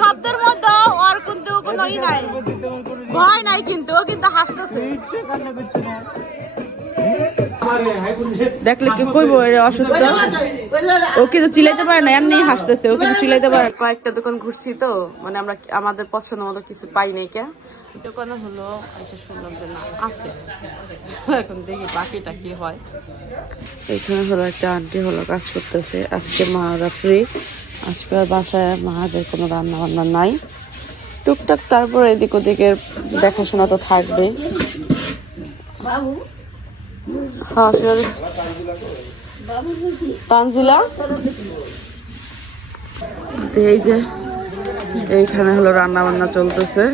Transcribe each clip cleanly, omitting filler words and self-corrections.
শব্দের মধ্যে ওর কিন্তু কোনো ই নাই, ভয় নাই, কিন্তু ও কিন্তু হাসতেছে। দেখলে কি কইবো অসুস্থ, ও কিন্তু চিলাইতে পারে না, এমনি হাসতেছে, ও কিন্তু চিলাইতে পারে। কয়েকটা দোকান ঘুরছি তো, মানে আমরা আমাদের পছন্দ মতো কিছু পাই নাই। কে দোকানে হলো এসে শুনলাম যে না আছে, এখন দেখি বাকিটা কি হয়। এখানে হলো একটা আন্টি হলো কাজ করতেছে, আজকে মারা ফ্রি, আজকে বাসায় মাদের কোনো রান্না বান্না নাই, টুকটাক তারপর এদিক ওদিকের দেখাশোনা তো থাকবে। হ্যাঁ তানজিলা, এই যে এইখানে হলো রান্না বান্না চলতেছে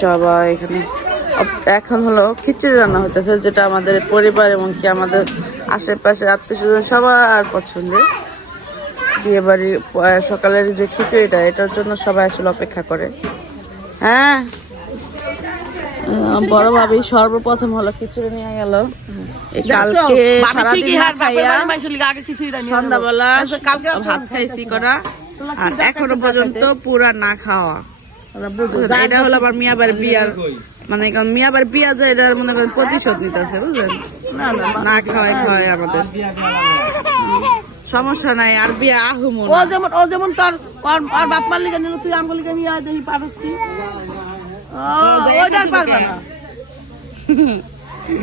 সবাই এখানে। এখন হলো খিচুড়ি রান্না হতেছে, যেটা আমাদের পরিবার এবং কি আমাদের আশেপাশে আত্মীয় স্বজন সবার পছন্দের। বিয়ে বাড়ির সকালের যে খিচুড়িটা, এটার জন্য সবাই আসলে অপেক্ষা করে। হ্যাঁ, বড় ভাবি সর্বপ্রথম হলো খিচুড়ি নিয়ে গেল। কালকে সারাদিন না খাইয়া সন্ধ্যাবেলা ভাত খাইছি করা, আর এখনো পর্যন্ত পুরা না খাওয়া। এটা হলো আমার মিয়াবাড়ির বিয়ার, মানে মিয়াবাড়ির বিয়া যায়, এটা মনে করেন প্রতিশোধ নিতেছে, বুঝলেন? না খাওয়াই খাওয়াই আমাদের সমস্যা নাই, আর বিয়া আহুম ও যেমন তোর বাপ মার লিগে নিল, তুই আমগুলি লিগে নিয়ে দেখি পারস কি? ওইটার পারবা না।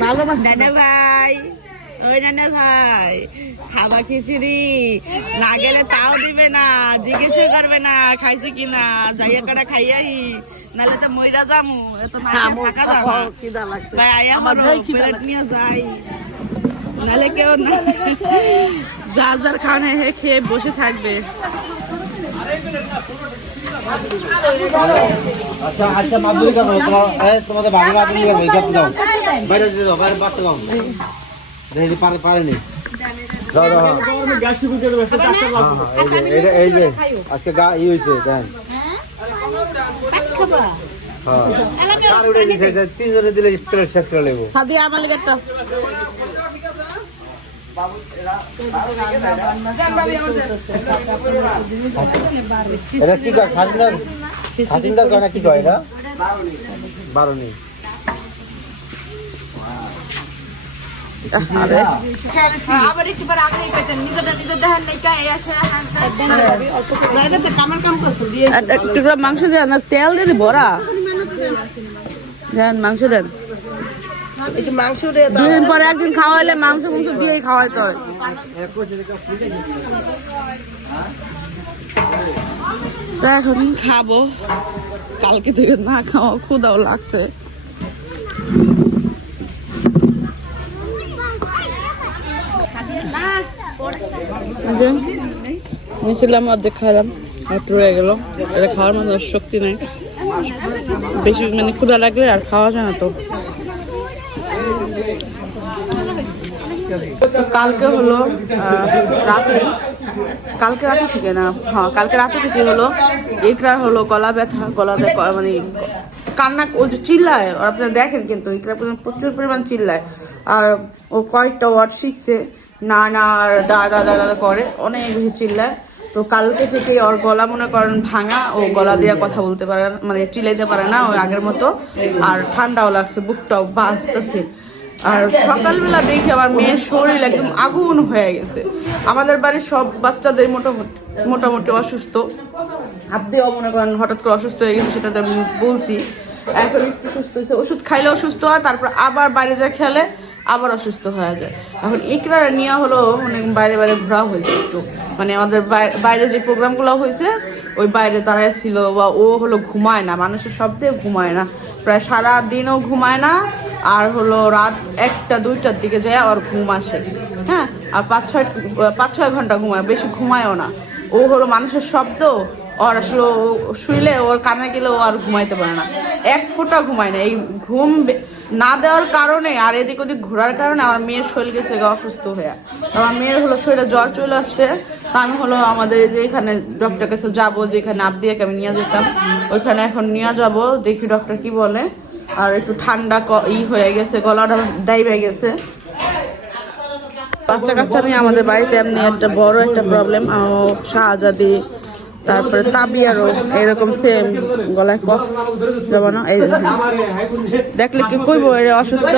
ভালো নানা ভাই, ওই নানা ভাই খাবা খিচুড়ি, না গেলে তাও দিবে না, জিজ্ঞেসও করবে না খাইছে কিনা, যাইয়া কাটা খাইয়াই, নাহলে তো মইরা যামু, এত না থাকা যাবে ভাই, আয়া প্লেট নিয়ে যাই, নাহলে কেউ না, যার যার খানে হে খেয়ে বসে থাকবে। আচ্ছা আচ্ছা মাদুরি কেন তোমাদের বাড়ি বাড়ি নিয়ে গেল, এইটা দাও, বাইরে দিয়ে দাও, বাইরে বাড়তে দাও, দেখি পারেনি। দাও দাও, এই যে আজকে গা ই হয়েছে, দেন তিনজনে দিলে শেষ করে নেবো। এটা কি কয় খাতিনদার, খাতিনদার কয় না কি কয় এটা? বারণী। মাংস দেন, তেল দিয়ে ভরা দেন, মাংস দেন। দুদিন পরে একদিন খাওয়াইলে মাংস দিয়েই খাওয়াই তো। তো এখন খাবো, কালকে থেকে না খাওয়া ক্ষুধাও লাগছে। নিয়েছিলাম, অর্ধেক খাইলাম, একটু রয়ে গেল। এটা খাওয়ার মধ্যে শক্তি নেই, বেশি মানে ক্ষুধা লাগলে আর খাওয়া যায় না। তো কালকে হলো রাতে, কালকে রাতে থেকে না, হ্যাঁ কালকে রাতে থেকে হলো ইকরার হলো গলা ব্যথা, গলাতে মানে কান্না, ও যে চিল্লায়, আপনারা দেখেন কিন্তু ইকরা প্রচুর পরিমাণ চিল্লায়। আর ও কয়েকটা ওয়ার্ড শিখছে, না না আর দাদা দাদা করে, অনেক বেশি চিল্লায়। তো কালকে থেকে ওর গলা মনে করেন ভাঙা, ও গলা দিয়ে কথা বলতে পারে না, মানে চিল্লাইতে পারে না ওই আগের মতো। আর ঠান্ডাও লাগছে, বুকটাও বাজতেছে। আর সকালবেলা দেখি আমার মেয়ের শরীর একদম আগুন হয়ে গেছে। আমাদের বাড়ির সব বাচ্চাদের মোটামুটি অসুস্থ, আপনিও মনে করেন হঠাৎ করে অসুস্থ হয়ে গেছে, সেটা তো আমি বলছি। এখন একটু সুস্থ হয়েছে, ওষুধ খাইলে অসুস্থ হয়, তারপর আবার বাইরে যা খেলে আবার অসুস্থ হয়ে যায়। এখন ইকরার নিয়ে হলো মানে বাইরে বাইরে ঘোরা হয়েছে একটু, মানে আমাদের বাইরে যে প্রোগ্রামগুলো হয়েছে ওই বাইরে তারাই ছিল, বা ও হলো ঘুমায় না, মানুষের শব্দে ঘুমায় না, প্রায় সারা দিনও ঘুমায় না। আর হলো রাত 1টা-2টার দিকে যায় আর ঘুম আসে, হ্যাঁ, আর 5-6 ঘন্টা ঘুমায়, বেশি ঘুমায়ও না। ও হলো মানুষের শব্দ, ওর আসলে শুইলে ওর কানে গেলে ও আর ঘুমাইতে পারে না, এক ফোঁটা ঘুমায় না। এই ঘুম না দেওয়ার কারণে আর এদিক ওদিক ঘোরার কারণে আমার মেয়ের শরীর গেছে অসুস্থ হয়ে। আমার মেয়ের হলো শরীরে জ্বর চলে আসছে। তা আমি হলো আমাদের যে এখানে ডক্টর কাছে যাবো, যেখানে আবদিয়াকে আমি নিয়ে যেতাম, ওইখানে এখন নিয়ে যাব, দেখি ডক্টর কি বলে। আর একটু ঠান্ডা হয়ে গেছে, গলাটা ডাইবে গেছে। বাচ্চা কাচ্চা নিয়ে আমাদের বাড়িতে এমনি একটা বড় একটা প্রবলেম। শাহজাদি, তারপরে তাবিয়ারও এরকম সেম গলায় কফ জমানো। এই দেখলে কি কইব এর অসুস্থ,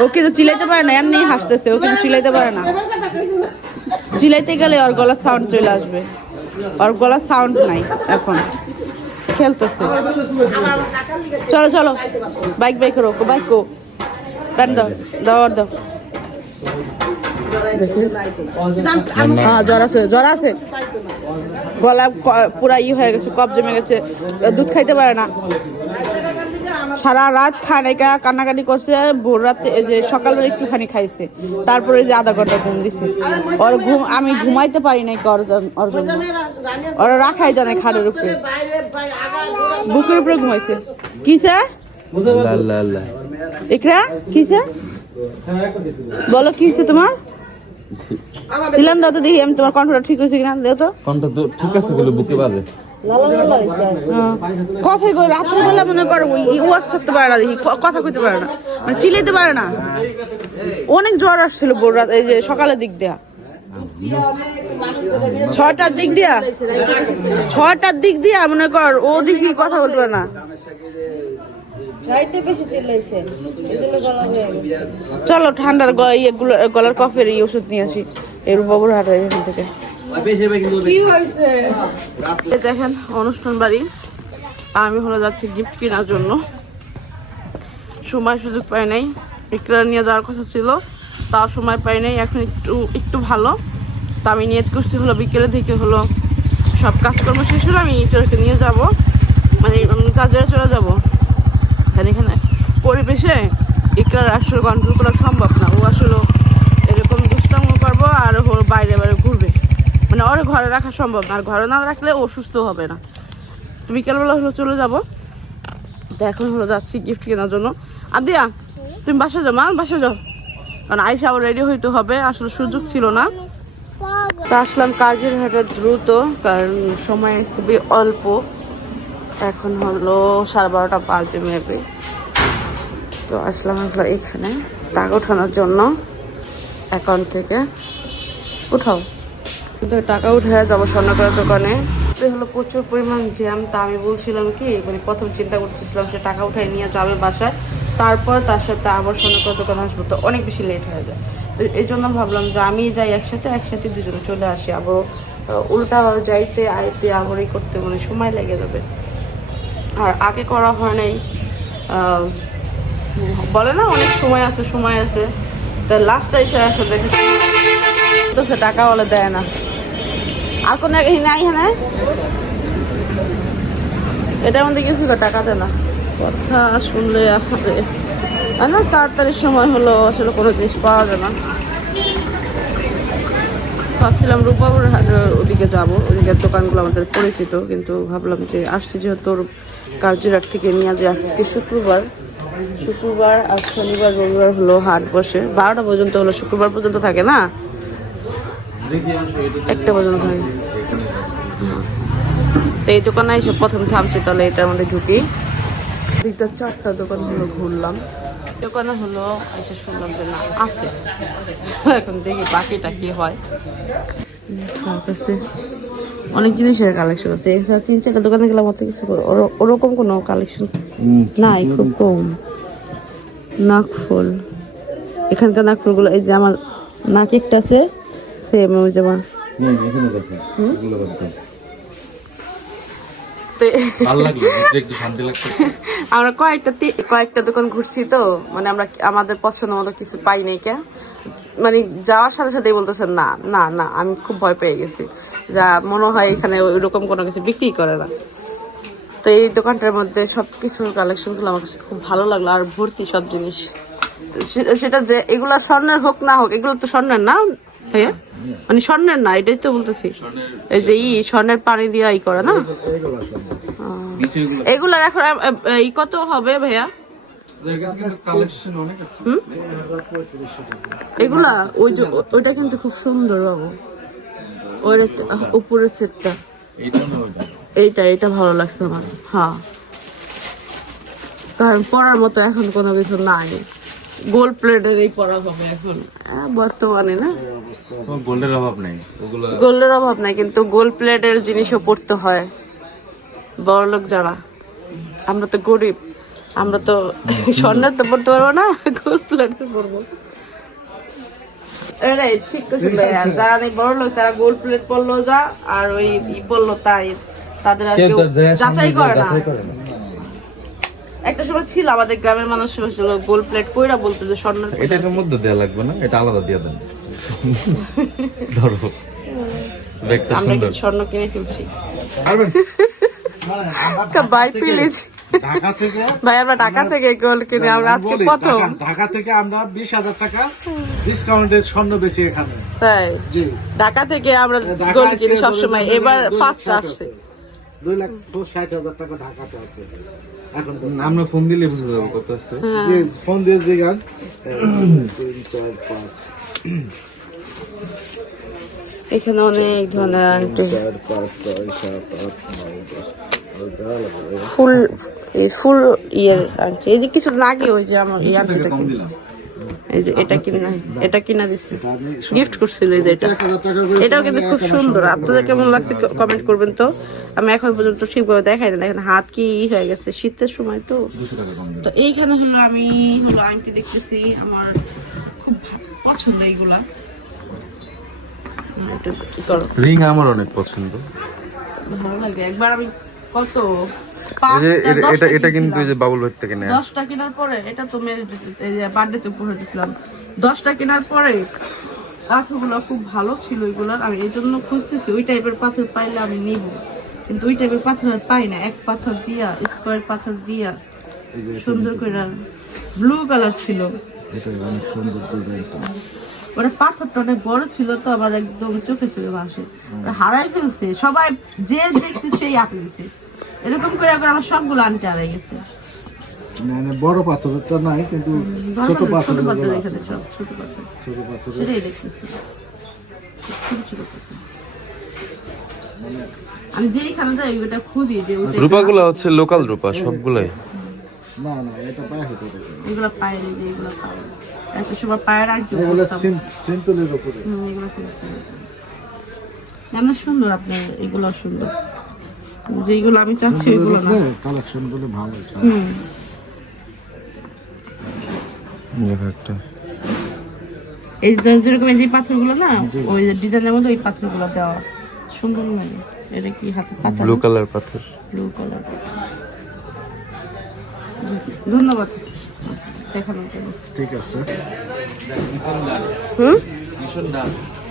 ও কিন্তু চিলাইতে পারে না, এমনি হাসতেছে, ও কিন্তু চিলাইতে পারে না। চিলাইতে গেলে ওর গলার সাউন্ড চলে আসবে, ওর গলার সাউন্ড নাই, এখন খেলতেছে। চলো চলো বাইক বাইক করো, বাইক কো ব্যান্ড দাও দাও দাও। হ্যাঁ জ্বর আছে, জ্বর আছে, গলা পুরা হয়ে গেছে, কফ জমে গেছে, দুধ খাইতে পারে না, সারা রাত খানিকা কান্নাকাটি করছে। ভোর রাতে যে সকালবেলা একটুখানি খাইছে, তারপরে যে আধা ঘন্টা ঘুম দিছে। ওর ঘুম আমি ঘুমাইতে পারি নাই, ওর জন্য ওরা রাখাই জানে খাটের উপরে, বুকের উপরে ঘুমাইছে। কিসে ইকরা কিসে বলো, কি হয়েছে তোমার? ছিলাম দাও তো দেখি আমি তোমার কণ্ঠটা ঠিক হয়েছে কিনা, দেও তো। কণ্ঠ তো ঠিক আছে, গুলো বুকে বাজে। কথাই কই রাত্রিবেলা মনে করো ওয়াজ থাকতে পারে না, দেখি কথা কইতে পারে না, মানে চিলাইতে পারে না। অনেক জ্বর আসছিল ভোর রাত, এই যে সকালের দিক দিয়া, 6টার দিক দিয়া, 6টার দিক দিয়া মনে কর ও দেখি কথা বলতে পারে না। চলো ঠান্ডার গলার কফের এই ওষুধ নিয়ে আসি, এর বাবুর হাট এখান থেকে। দেখেন অনুষ্ঠান বাড়ি, আমি হলো যাচ্ছি গিফট কেনার জন্য, সময় সুযোগ পাই নাই। ইকরা নিয়ে যাওয়ার কথা ছিল, তাও সময় পাই নাই, এখন একটু ভালো। তা আমি নিয়ত করছি হলো বিকেলের দিকে হলো সব কাজকর্ম শেষ হলো আমি ইকরাকে নিয়ে যাব, মানে চার্জারে চলে যাবো। এখানে পরিবেশে ইকরার আসলে কন্ট্রোল করা সম্ভব না, ও আসলে এরকম দুষ্টাঙ্গ করবো আর ওর বাইরে বাইরে ঘুরবে, মানে ওর ঘরে রাখা সম্ভব না, আর ঘরে না রাখলে ও সুস্থ হবে না। তো বিকেলবেলা হলো চলে যাবো, তো এখন হলো যাচ্ছি গিফট কেনার জন্য। আদিয়া তুমি বাসা যাও, মা বাসা যাও, কারণ আইসা আবার রেডি হইতে হবে, আসলে সুযোগ ছিল না। তো আসলাম কাজের হাটে দ্রুত, কারণ সময় খুবই অল্প, এখন হলো 12:30 বাজে মেবি। তো আসলাম এখানে টাকা ওঠানোর জন্য, অ্যাকাউন্ট থেকে উঠাও, কিন্তু টাকা উঠে যাবো স্বর্ণকারের দোকানে। হলো প্রচুর পরিমাণ জ্যাম, তা আমি বলছিলাম কি, মানে প্রথম চিন্তা করতেছিলাম সে টাকা উঠাই নিয়ে যাবে বাসায়, তারপর তার সাথে আবার স্বর্ণকারের দোকানে আসবো, তো অনেক বেশি লেট হয়ে যায়। তো এই জন্য ভাবলাম যে আমি যাই একসাথে দুজনে চলে আসি, আবার উল্টা যাইতে আইতে আবারই করতে মানে সময় লেগে যাবে। আর আগে করা হয় নাই, বলে না অনেক সময় আছে, তা লাস্টটা এসে এখন দেখে তো সে টাকা বলে দেয় না। আর কোনো নাই হ্যাঁ, এটার মধ্যে কিছু টাকা দেয় না, কথা শুনলে না তাড়াতাড়ি সময় হলো, আসলে কোনো জিনিস পাওয়া যায় না। ভাবছিলাম রূপাপুর ওদিকে যাবো, ওদিকের দোকানগুলো আমাদের পরিচিত, কিন্তু ভাবলাম যে আসছি যেহেতু কার্যহাট থেকে নিয়ে যে আজকে শুক্রবার আর শনিবার রবিবার হলো হাট বসে, 12টা পর্যন্ত হলো, শুক্রবার পর্যন্ত থাকে না, 1টা পর্যন্ত থাকে। তো এই দোকানে এসে প্রথম থামছি, তাহলে এটার মধ্যে ঢুকি। 4টা দোকান হলো ঘুরলাম, দোকানে হলো এসে শুনলাম যে না আছে, এখন দেখি বাকিটা কি হয়। তার কাছে অনেক জিনিসের কালেকশন আছে, এছাড়া 3-4টা দোকানে গেলাম, অত কিছু ওরকম কোনো কালেকশন নাই, খুব কম। নাকফুল, এখানকার নাকফুলগুলো, এই যে আমার নাক একটা আছে সেম ওই যেমন, আমরা কয়েকটা দোকান ঘুরছি, তো মানে আমরা আমাদের পছন্দ মতো কিছু পাই নাই, কে মানে যাওয়ার সাথে সাথেই বলতেছেন না না না, আমি খুব ভয় পেয়ে গেছি, যা মনে হয় এখানে ওইরকম কোনো কিছু বিক্রি করে না। তো এই দোকানটার মধ্যে সব কিছুর কালেকশনগুলো আমার কাছে খুব ভালো লাগলো, আর ভর্তি সব জিনিস, সেটা যে এগুলা স্বর্ণের হোক না হোক, এগুলো তো স্বর্ণের না ভাইয়া, মানে স্বর্ণের না, এটাই তো বলতেছি, এই যে স্বর্ণের পানি দিয়ে করে না, এগুলার এখন কত হবে ভাইয়া? এগুলা ওইটা কিন্তু খুব সুন্দর বাবু, ওই উপরের সেটটা, এইটা ভালো লাগছে আমার। হ্যাঁ, কারণ পরার মতো এখন কোনো কিছু নাই, গোল্ড প্লেটের এই পরা হবে এখন বর্তমানে না, গোল্ডের অভাব নাই, ওগুলো গোল্ডের অভাব নাই, কিন্তু গোল্ড প্লেটের জিনিসও পড়তে হয় বড়লোক যারা। আমরা তো গরিব, আমরা তো স্বর্ণের তো পড়তে পারবো না, গোল্ড প্লেটের পরবো। এটাই ঠিক আছে ভাইয়া, যারা নেই বড়লোক তারা গোল্ড প্লেট পরলো যা, আর ওই পরলো তাই, তাদের আর কেউ যাচাই করে না। একটা সময় ছিল আমাদের গ্রামের মানুষ গোল্ড প্লেট পইরা বলতো যে স্বর্ণের এটা এটার মধ্যে দেওয়া লাগবে না, এটা আলাদা দিয়ে দেন। ধরো দেখতে আমরা সুন্দর। কি স্বর্ণ কিনে ফেলছি ভাই প্লিজ ঢাকা থেকে ভাই, আমরা ঢাকা থেকে গোল্ড কিনে আমরা আজকে প্রথম। ঢাকা থেকে আমরা 20,000 টাকা ডিসকাউন্টে স্বর্ণ বেশি এখানে। তাই জি, ঢাকা থেকে আমরা ঢাকা গোল্ড এসে কিনে সবসময়, এবার 2,60,000 ফার্স্ট আসছে। 2,60,000 টাকা ঢাকাতে আছে এখন। আমরা ফোন দিলে বুঝে যাবো কত আছে। যে ফোন দিয়ে যে গান 3, 4, 5 এখানে অনেক ধরনের আংটি, 4, 5, 6, 7, 8, 9, 10 ফুল ফুল ইয়ের আংটি। এই যে কিছুদিন আগে ওই যে আমার এই আংটিটা কিনেছি, এই যে এটা কিনা দিচ্ছি, গিফট করছিল এই যে এটা। এটাও কিন্তু খুব সুন্দর। আপনাদের কেমন লাগছে কমেন্ট করবেন তো। আমি এখন পর্যন্ত ঠিকভাবে দেখাই না, দেখেন হাত কি হয়ে গেছে, শীতের সময় তো। তো এইখানে হলো আমি আংটি দেখতেছি, আমার খুব পছন্দ এইগুলা। একটু কি করো, রিং আমার অনেক পছন্দ। ভালো লাগে। একবার আমি কত এই যে এটা কিন্তু এই যে বাবুল ভাই থেকে নেয়। 10টা কেনার পরে, এটা তো মেরে এই যে বার্থডেতে উপহার দিয়েছিলাম, 10টা কেনার পরে পাথরগুলো খুব ভালো ছিল এগুলার। আমি এই জন্য খুঁজতেছি ওই টাইপের পাথর পাইলে আমি নিব, কিন্তু ওই টাইপের পাথর আর পাই না। এক পাথর দিয়া, স্কোয়ার পাথর দিয়া সুন্দর করে, ব্লু কালার ছিল। এটা অনেক সুন্দর ডিজাইনটা। ওটা পাথরটা অনেক বড় ছিল তো, আমার একদম চোখে চোখে ভাসে। হারাই ফেলছে সবাই, যে দেখছে সেই আঁকে দিছে। এরকম করে আবার আমার সবগুলো আনতে হারাই গেছে। না না, বড় পাথরটা নাই, কিন্তু ছোট পাথর এখানে সব ছোট পাথর, ছোট পাথর। সেটাই দেখতেছি। ছোট ছোট পাথর। আমি যেইখানে যাই ওইটা খুঁজি যে রূপাগুলো হচ্ছে লোকাল রূপা সবগুলাই। না না, এটা পায় হতে পারে। এগুলো পায়, যে এগুলো পায় একটা সময় পায়ের আর কি এগুলো সিম্পলের উপরে। এগুলো এমন সুন্দর, আপনার এগুলো সুন্দর, যেগুলো আমি চাচ্ছি এগুলো না। কালেকশন গুলো ভালো। একটা এই যেরকম এই যে পাথরগুলো না, ওই ডিজাইনের মধ্যে ওই পাথরগুলো দেওয়া সুন্দর লাগে। এটা কি হাতে পাথর? ব্লু কালার পাথর। Blue colour. ধন্যবাদ দেখানোর জন্য। ঠিক আছে।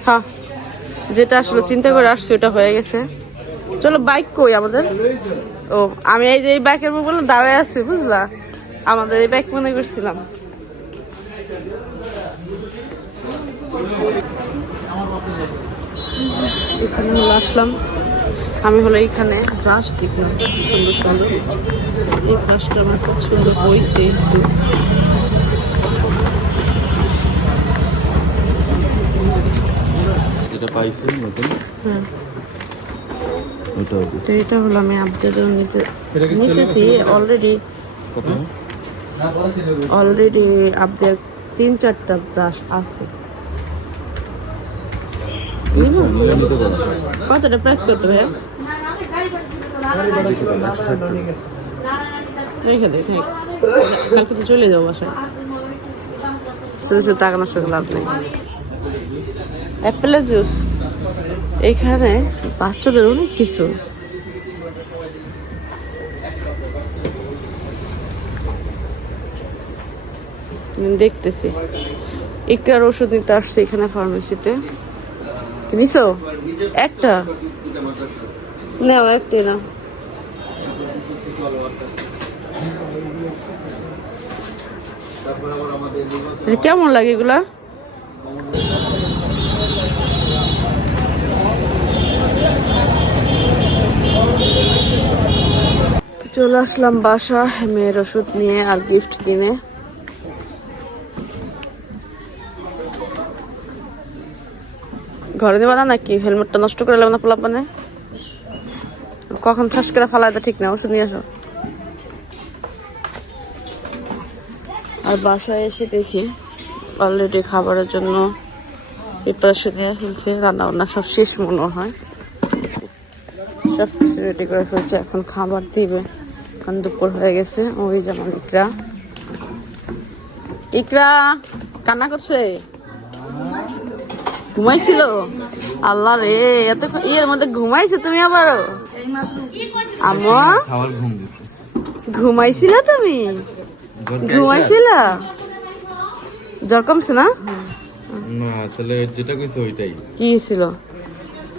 হ্যাঁ, যেটা আসলে চিন্তা করে আসছে ওটা হয়ে গেছে। চলো, বাইক কই আমাদের? ও, আমি এই যে এই বাইকের উপর বললাম দাঁড়ায় আছি, বুঝলা? আমাদের এই বাইক মনে করছিলাম। এখানে হলো আসলাম, আমি হলো এইখানে ব্রাশ দেখলাম সুন্দর সুন্দর। এই ব্রাশটা আমার পছন্দ হয়েছে একটু। এটা পাইছেন নতুন? হুম, ওটাও তো এটা হলো আমি আপডেটও নিতেছি অলরেডি আপডেট 3-4টা ব্রাশ আছে। কতটা প্রাইস করতে হবে? রেখে দে, থাক, চলে যাবো বাসায়। টাকা নষ্ট করে লাভ নেই। অ্যাপেলের জুস, এখানে বাচ্চাদের অনেক কিছু। দেখতেছি ইকরার ওষুধ নিতে আসছে এখানে ফার্মেসিতে। নিছো একটা? নাও, একটাই না। কেমন লাগে এগুলা? চলে আসলাম বাসা মেয়ের ওষুধ নিয়ে আর গিফট কিনে। ঘরে দেবা না নাকি? হেলমেটটা নষ্ট করে নেব না পোলাপানে, কখন ফাঁস করে ফালাই তো ঠিক না। ওষুধ নিয়ে আসো। আর বাসায় এসে দেখি অলরেডি খাবারের জন্য প্রিপারেশন নিয়ে ফেলছে, রান্না বান্না সব শেষ মনে হয়, সব কিছু রেডি করে ফেলছে। এখন খাবার দিবে, এখন দুপুর হয়ে গেছে। ওই যেমন ইকরা ইকরা কান্না করছে, ঘুমাইছিল। আল্লাহ রে, এত ইয়ের মধ্যে ঘুমাইছে তুমি আবারও? আম্মা খাবার ঘুম দিছে। ঘুমাইছিল তুমি? ঘুমাইছিলা? জ্বর কমছে না? না আসলে যেটা কইছে ওইটাই। কি ছিল?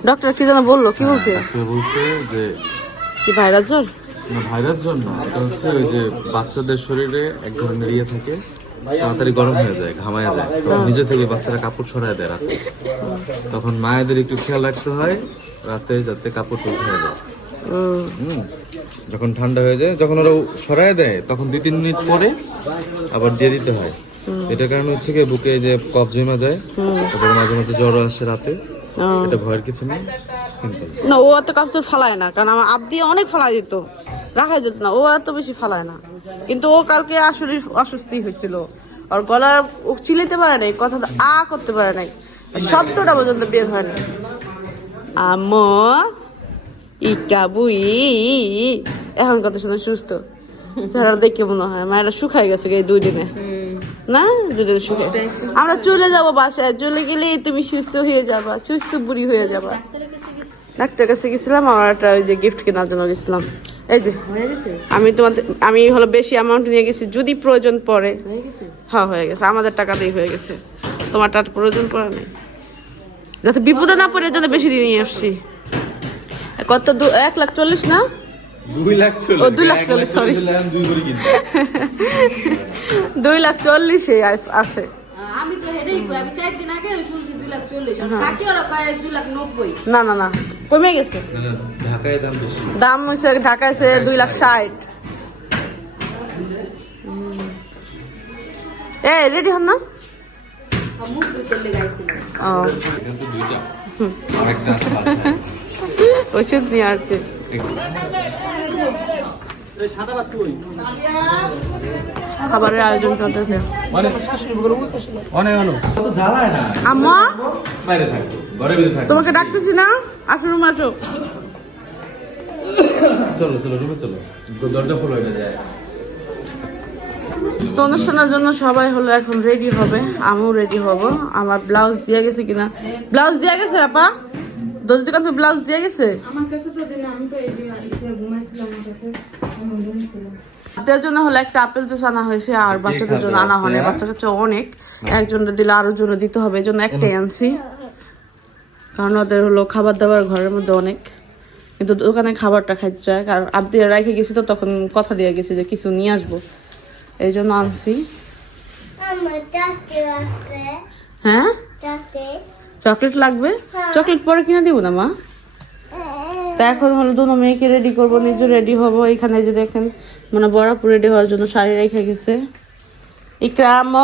ডক্টর কি যেন বললো, কি বলছে? ডাক্তার বলছে যে কি ভাইরাস জ্বর? না, ভাইরাস জ্বর না, এটা হচ্ছে ওই যে বাচ্চাদের শরীরে এক ধরনের ইয়ে থাকে, তাড়াতাড়ি গরম হয়ে যায়, ঘামায় যায়, তখন নিজে থেকে বাচ্চারা কাপড় ছড়ায় দেয় রাতে। তখন মায়েদের একটু খেয়াল রাখতে হয় রাতে যাতে কাপড় উঠে যায়। যখন ঠান্ডা হয়ে যায়, যখন ওরা সরায় দেয় তখন 2-3 মিনিট পরে আবার দিয়ে দিতে হয়। এটার কারণে হচ্ছে কি বুকে যে কফ জমা যায়, তারপরে মাঝে মাঝে জ্বর আসে রাতে। এটা ভয়ের কিছু নেই, সিম্পল। না, ও এত কাপড় ফালায় না, কারণ আমার আপ দিয়ে অনেক ফালাই দিত, রাখাই যেত না, ও এত বেশি ফালায় না। কিন্তু ও কালকে আসলে অস্বস্তি হয়েছিল, আর গলা ও চিলাইতে পারে নাই, কথা আ করতে পারে নাই, শব্দটা পর্যন্ত বের হয় না। আম্মু ইকা বুই এখন কত সুন্দর সুস্থ, চেহারা দেখে মনে হয় মায়েরা শুকাই গেছে এই 2 দিনে, না 2 দিনে শুকাই। আমরা চলে যাবো বাসায়, চলে গেলেই তুমি সুস্থ হয়ে যাবা, সুস্থ বুড়ি হয়ে যাবা। ডাক্তার কাছে গেছিলাম, আমার একটা ওই যে গিফট কেনার জন্য গেছিলাম। এই যে আমি হলো বেশি অ্যামাউন্ট নিয়ে গেছি, যদি প্রয়োজন পড়ে। হ্যাঁ হয়ে গেছে, আমাদের টাকা দিয়ে হয়ে গেছে, তোমার টাকা প্রয়োজন পড়ে নাই, যাতে বিপদে না পড়ে জন্য বেশি দিয়ে নিয়ে আসছি। কত 1,40,000 না? 2 লাখ চলে। ও 2,40,000 সরি, 2,40,000 আছে। আমি তো হেডেই কই, আমি 4 দিন আগে শুনছি 2,40,000, কাকি ওরা কয় 2,90,000। না না না, কমে গেছে না, না, ঢাকায় দাম বেশি। দাম, হয়েছে ঢাকায় 2,60,000। এ রেডি হন না? মুখ দুইতে লাগাইছিল। ও এটা তো 2টা, আরেকটা আছে বাসায়। ওষুধ নিয়ে আসছে। খাবারের আয়োজন চলতেছে। আম্মা বাইরে থাকো, ঘরে ভিতরে থাকো। তোমাকে ডাকতেছি না, আসো রুমে আসো। চলো চলো রুমে চলো, দরজা খোলা হয়ে যায়। তো অনুষ্ঠানের জন্য সবাই হলো এখন রেডি হবে, আমিও রেডি হব। আমার ব্লাউজ দিয়ে গেছে কিনা? ব্লাউজ দিয়ে গেছে আপা? দোষ দোকান থেকে ব্লাউজ দিয়ে গেছে? আমার কাছে তো দিন, আমি তো এই যে ঘুমাইছিলাম, আমার কাছে আমি ঘুমাইছিলাম। বাচ্চাদের জন্য হলো একটা আপেল জুস আনা হয়েছে, আর বাচ্চাদের জন্য আনা হয় না, বাচ্চা কাচ্চা অনেক, একজনের দিলে আরো জন্য দিতে হবে, এই জন্য একটাই আনছি। কারণ ওদের হলো খাবার দাবার ঘরের মধ্যে অনেক, কিন্তু দোকানে খাবারটা খাইতে চায়, কারণ আবদিরা রেখে গেছি তো, তখন কথা দিয়ে গেছি যে কিছু নিয়ে আসবো, এই জন্য আনছি। হ্যাঁ চকলেট লাগবে? চকলেট পরে কিনে দিব না মা। তা এখন হলো দুনো মেয়েকে রেডি করবো, নিজে রেডি হবো। এখানে যে দেখেন মানে বরাবর রেডি হওয়ার জন্য শাড়ি রেখে গেছে। ইকরাম